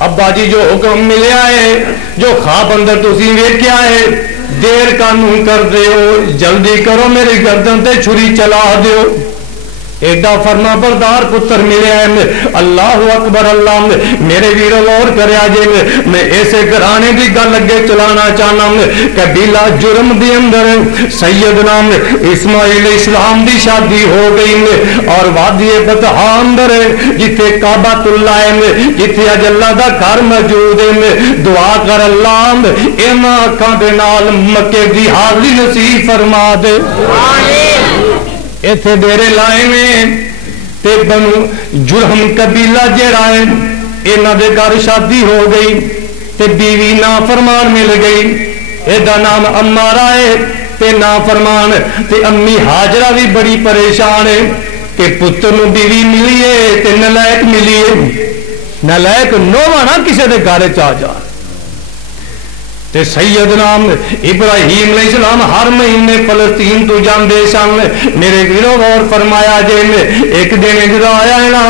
ابا جی جو حکم ملیا ہے جو خواب اندر تسی ویکھیا ہے دیر کانوں کر دیو جلدی کرو میری گردن تے چھری چلا دیو ایڈا فرما بردار پتر ملے ہیں اللہ اکبر اللہ میرے ویرو غور کریا جے میں ایسے گھرانے دی گل اگے چلانا چاہنا قبیلہ جرم دی اندر سیدنا اسماعیل اسلام دی شادی ہو گئی اور وادی بطحا اندر جتھے کعبۃ اللہ ہے جتھے اج اللہ دا گھر موجود ہے دعا کر اللہ انہاں اکھاں دے نال مکے دی حاضری نصیب فرما دے ایتھے ڈیرے لائے میں تے بنو جرہم قبیلہ جڑا ہے انہاں دے گھر شادی ہو گئی تے بیوی نافرمان مل گئی ایدا نام امارہ ہے تے نافرمان تے امی ہاجرہ بھی بڑی پریشان ہے کہ پتر نو بیوی ملی ہے تے نلائک ملی ہے نلائک نوواں نہ کسے دے گھر چا جا تے سیدنا ابراہیم علیہ السلام ہر مہینے فلسطین تو جاندے سن میرے ویرو غور فرمایا جے ایک دن جدا آیا ہے نا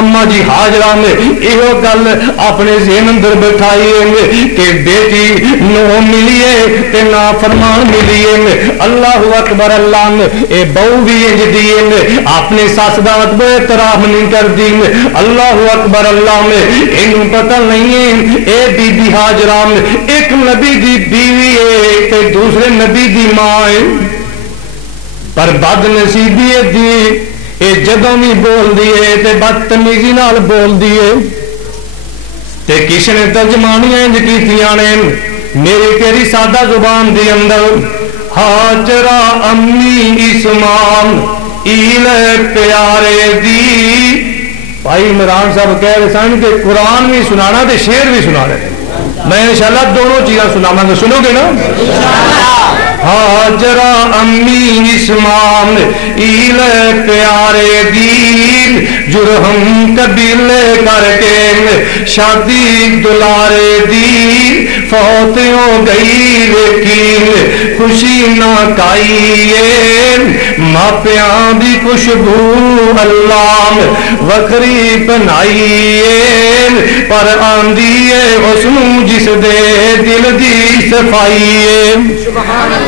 اما جی ہاجرہ میں ایہو گل اپنے ذہن اندر بٹھائی ہے کہ بیٹی نو ملی ہے تے نافرمان ملی ہے اللہ اکبر اللہ اے بہو بھی انج دی ہے اپنے ساس دا ادب احترام نہیں کردی اللہ اکبر اللہ اینوں پتہ نہیں ہے اے بی بی ہاجرہ ایک نبی دی بیوی ہے تے دوسرے نبی دی ماں ہے پر بد نصیبی دی اے جدوں بھی بول دیے تے بدتمیزی نال بول دیے تے کسی نے ترجمانیاں انج کیتیاں نے میری تیری سادہ زبان دی اندر ہاجرہ امی اسمام ایل پیارے دی بھائی عمران صاحب کہہ رہے سن کہ قرآن بھی سنانا تے شعر بھی سنا رہے ہیں میں انشاءاللہ دونوں چیزیں سناواں گا سنو گے نا ہاجرہ امی اسمام ایل پیارے دین جرہم قبیلے کر کے شادی دلارے دی فوت ہو گئی لیکن خوشی نہ کائیے ماپیاں دی خوشبو اللہ وکری بنائیے پر آندیے حسن جس دے دل دی صفائیے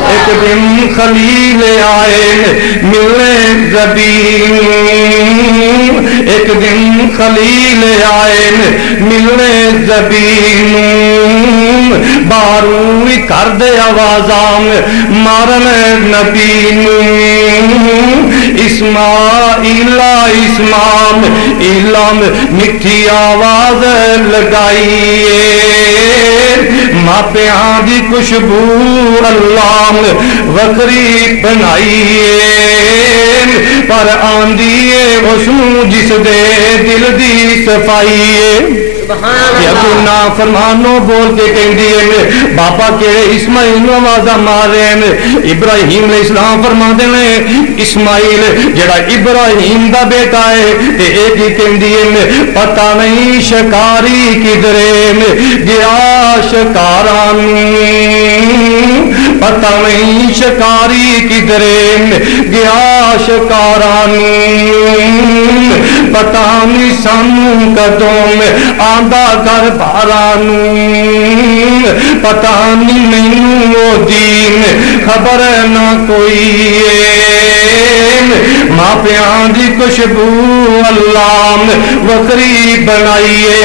ایک دن خلیل آئے ملنے زبین ایک دن خلیل آئے ملنے زبین باروں کر دے آوازام مارن نبین اسماعیل اسمام علم مٹھی آواز لگائیے ماپیاں دی خوشبو اللہ وکری بنائیے پر آندیے حسن جس دے دل دی صفائیے نا فرمانو بول کے کہیں دیئے باپا کے اسماعیل نو آوازہ مارے ابراہیم علیہ السلام فرما دینے اسماعیل جڑا ابراہیم دا بیٹا ہے تے ایک ہی کہیں دیئے پتہ نہیں شکاری کدرے گیا شکاران پتہ نہیں شکاری کدرے گیا شکاران پتہ نہیں سانوں قدوں میں آندہ کر بارانوں پتہ نہیں مینوں دین خبر نہ کوئی ماپیاں دی خوشبو اللہ وکری بنائیے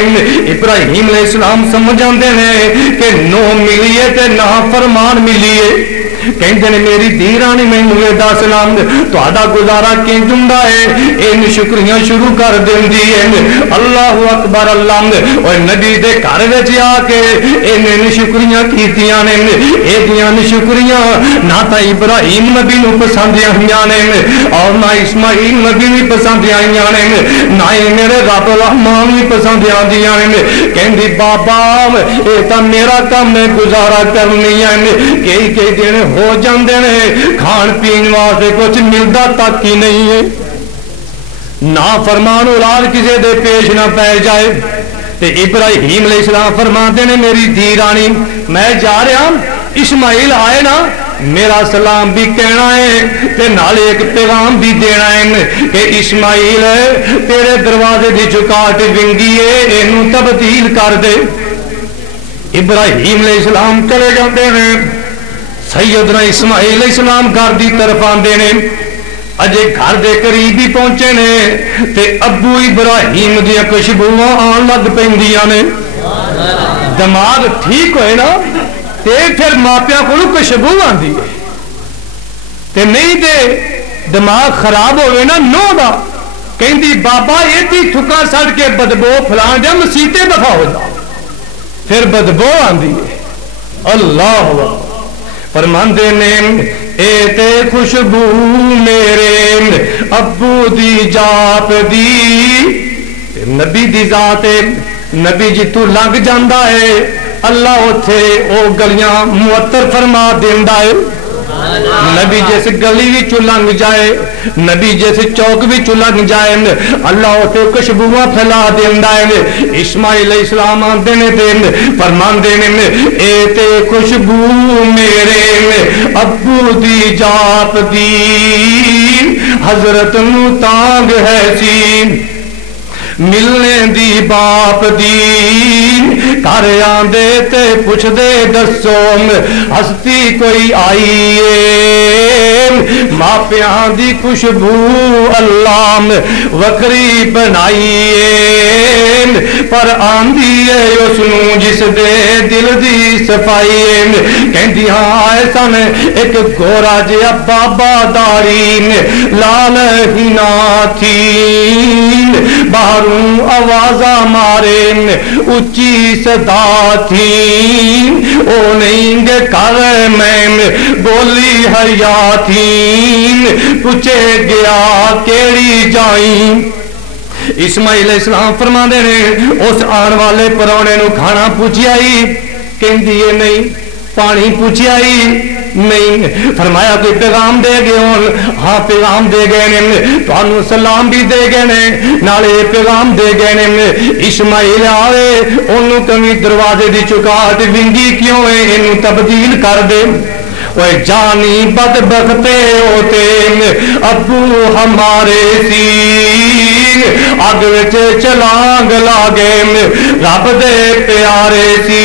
ابراہیم علیہ السلام سمجھان دینے کہ نو ملیے تے نا فرمان ملیے کہندے نے میری دیرانی میں نوے دا سلام تو آدھا گزارا کیں جندہ ہے ان شکریاں شروع کر دیں دیئے اللہ اکبر اللہ اور نبی دے کاروے جا کے ان شکریاں کیتیاں نے ایدیاں شکریاں نہ تا ابراہیم نبی نو پسندیاں ہیاں نے اور نہ اسماعیل نبی بھی پسندیاں ہیاں نے نہ ہی میرے رب الرحمان بھی پسندیاں دیاں نے کہندی بابا ایتا میرا کام میں گزارا کرنی ہے کہ دینے ہو جاندے نے کھان پین واسطے کچھ ملدا تک ہی نہیں ہے نا فرمان اولاد کسے دے پیش نہ پہ جائے تے ابراہیم علیہ السلام فرماتے نے میری دیرانی میں جا رہا اسماعیل آئے نا میرا سلام بھی کہنا ہے تے نال ایک پیغام بھی دینا ہے کہ اسماعیل تیرے دروازے دی چکاٹ ونگی ہے اینو تبدیل کر دے۔ ابراہیم علیہ السلام چلے جاتے ہیں، سیدنا اسماعیل علیہ السلام گھر دی طرف آندے نے، اجے گھر دے قریب ہی پہنچے نے تے ابو ابراہیم دی خوشبوواں آن لگ پیندیاں نے۔ دماغ ٹھیک ہوئے نا تے پھر ماپیاں کو خوشبو آندی ہے تے نہیں تے دماغ خراب ہوئے نا نو دا کہندی بابا یہ تھی تھکا سڑ کے بدبو پھلان جا مسیتے دفع ہو جا، پھر بدبو آندی ہے۔ اللہ فرماندے نے اے تے خوشبو میرے ابو دی جاپ دی، نبی دی ذات نبی جی تو لگ جاندہ ہے اللہ اتھے او گلیاں معطر فرما دیندہ ہے۔ نبی جیسے گلی بھی چلنگ جائے، نبی جیسے چوک بھی چلنگ جائے، اللہ اتھے خوشبوواں پھیلا دیندہ ہے۔ اسماعیل علیہ السلام آندے نے فرمان دینے اے تے خوشبو میرے ابو دی جاپ دی، حضرت نو تانگ ہے سی ملنے دی باپ دی، کار آندے تے پوچھ دے دسو ہستی کوئی آئی ہے، ماپیاں دی خوشبو اللہ وکری بنائی ہے، پر آندی ہے اس نو جس دے دل دی صفائی ہے۔ کہندی ہاں ایسا نے ایک گورا جیا بابا داری لال ہی نہ تھی، باہر آوازہ مارے اچھی صدا تھی، او نہیں گے کر میں بولی حیا تھی، پوچھے گیا کیڑی جائیں۔ اسماعیل علیہ السلام فرما دے نے اس آن والے پرونے نو کھانا پوچھی آئی، کہندی یہ نہیں، پانی پوچھی آئی نہیں، فرمایا کوئی پیغام دے گئے ہوں؟ ہاں پیغام دے گئے نے، تو انہوں سلام بھی دے گئے نے، نالے پیغام دے گئے نے۔ اسماعیل آوے انہوں کمی دروازے دی چکاٹ ونگی کیوں ہے انہوں تبدیل کر دے۔ وہ جانی بدبختے ہوتے ابو ہمارے سی، آگ وچ چلانگ لاگے رب دے پیارے سی،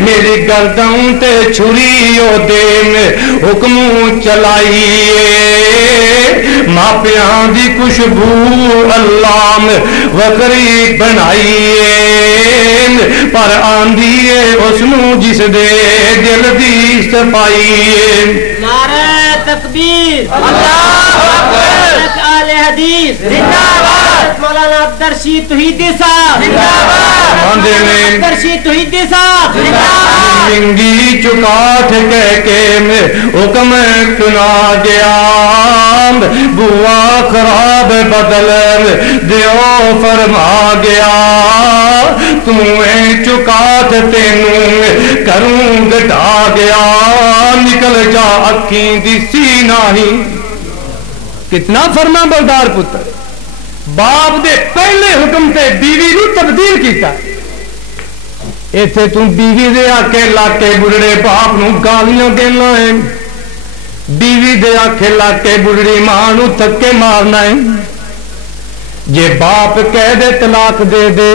میری گردن تے چھری او دین حکم چلائیے، ماپیاں دی خوشبو اللہ وکری بنائیے، پر آندیے اس نو جس دے دل دی صفائیے۔ نعرہ تکبیر، اللہ اکبر، آل حدیث زندہ باد، مولانا عبدالرشید توحیدی صاحب زندہ باد، عبدالرشید توحیدی صاحب زندہ باد۔ ونگی چکاٹ کہہ کے حکم سنا گیا، بوا خراب بدل دیو فرما گیا، تمہیں چکاٹ تینوں کروں گٹا گیا، نکل جا اکھیں دی سینہ ہی۔ کتنا فرما بردار پتر، باپ دے پہلے حکم تے بیوی نو تبدیل کیتا، ایتھے تم بیوی دے آکے لاکے بڑھڑے باپ نو گالیاں دینا ہے، بیوی دے آکے لاکے بڑھڑی ماں نو تھکے مارنا ہے۔ جے باپ کہہ دے طلاق دے دے،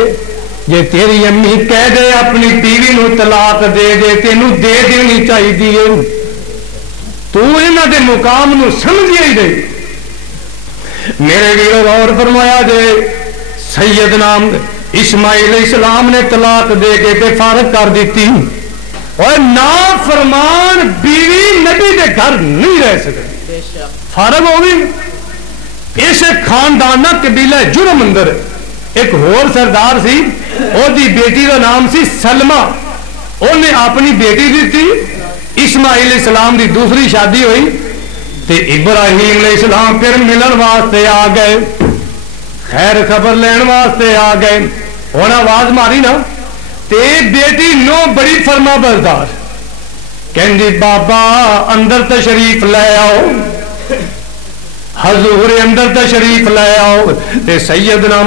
جے تیری امی کہہ دے اپنی بیوی نو طلاق دے دے، تینوں دے دینی چاہی دیئے، تو انہاں دے مقام نو سمجھے ہی دے۔ میرے ویرو غور فرمایا دے، سیدنا اسماعیل علیہ السلام نے طلاق دے کے تے فارغ کر دیتی، اور نافرمان بیوی نبی دے گھر نہیں رہ سکتی، فارغ ہو گئی۔ اسے خاندانہ قبیلہ جرم اندر ایک ہور سردار سی، او دی بیٹی کا نام سی سلمہ، انہیں اپنی بیٹی دی تھی، اسماعیل علیہ السلام دی دوسری شادی ہوئی، تے ابراہیم علیہ السلام پھر ملن واسطے آ گئے، خیر خبر لین واسطے آ گئے، ہونا آواز ماری نا، تے بیٹی نو بڑی فرما بردار، کہندی بابا اندر تشریف لے آؤ، حضور اندر تشریف لے آؤ، تے سیدنا